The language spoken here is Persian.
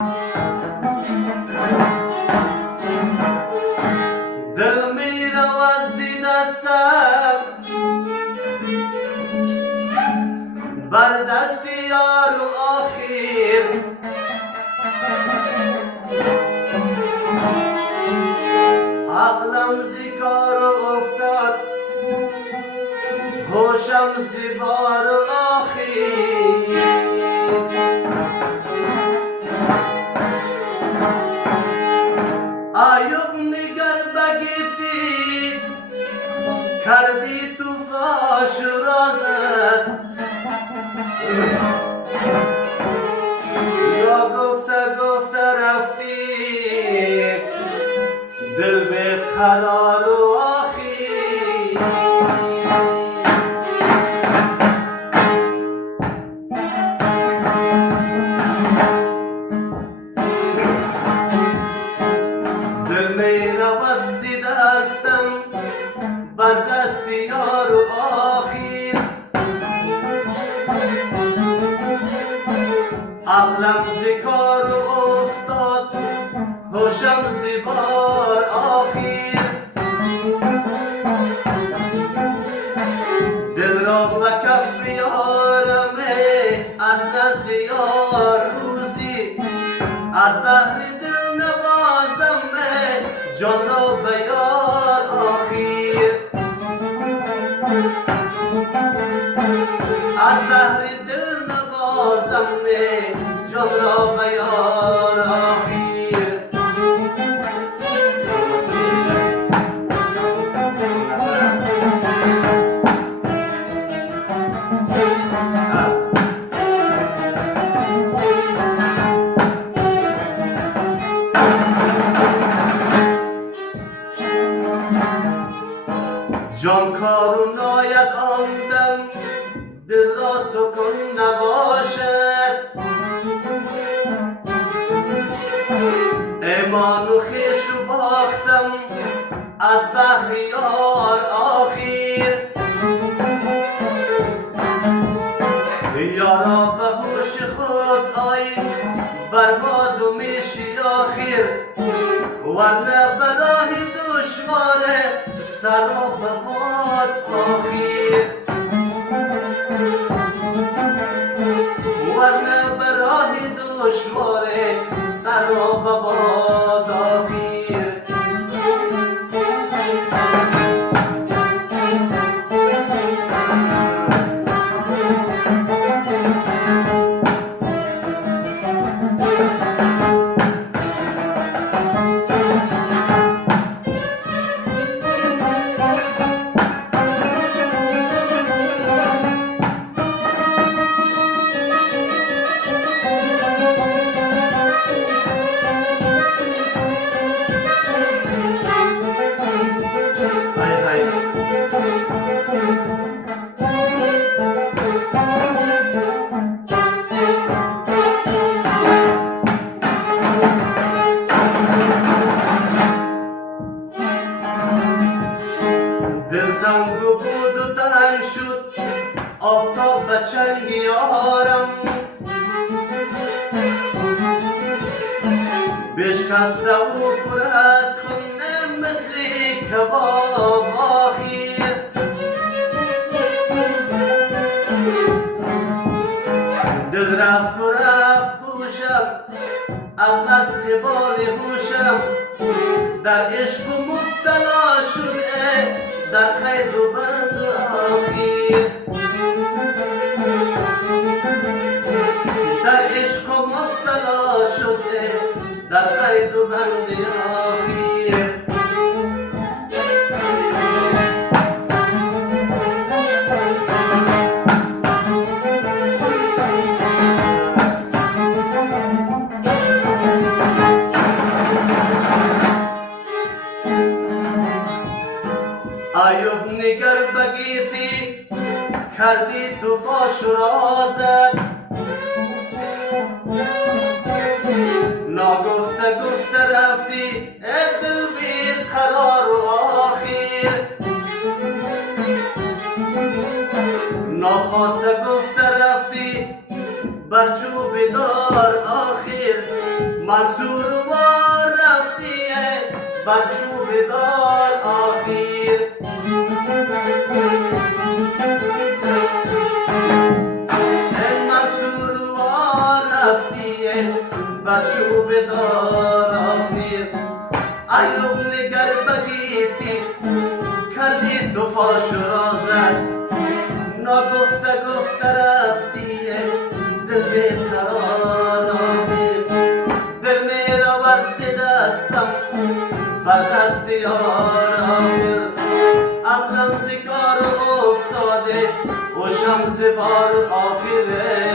دل می رود زی دستم بر دست یار و آخر عقلم زی کار افتاد هوشم زی بار و آخر آیوب نگر بگیتی کردی تو فاش و رازت یا گفته رفتی دل به قرار و آخی دل می رود زی دستم بر دست یار و آخر عقلم زی کار افتاد هوشم زی بار آخر دل را به کف بیارم از نزد یار روزی از بحر دل نوازم جان را به یار آخر از بحر دل نوازم جان را به یار آخر جان کارو ناید آمدم دل را سکون نباشد ایمان و خویش و باختم از بحر یار آخر یارا به هوش خود آی برباد و میشی آخر ورنه به راه دشواره سر را به باد آخر ورنه به راه دشواره سر را به باد آخر دل زنگو بود و تن شد آفتاب به چنگ یارم بشکسته و پر از خونه مثل کباب آخر دل رفت و رفت هوشم عقل از قبال هوشم در عشق و مبتلا شده در قید و بند آخر در عشق و مبتلا شده در قید و بند آخر آیوب نگر بگیتی کردی تو فاش و رازت ناگفته رفتی ای دل بی قرار و آخر ناخواسته گفته رفتی بر چوب دار آخر منصور و رفتیه بچوب دار آخیر منصور و رفتیه بچوب دار آخیر ایوب نگر بگیتی کردی تو فاش رازد نگفته گفته رفتیه دل بیقرار آخیر دل میرا ورسی دستم بر دست یار آخر عقلم زکار افتاده و شمس بار آخره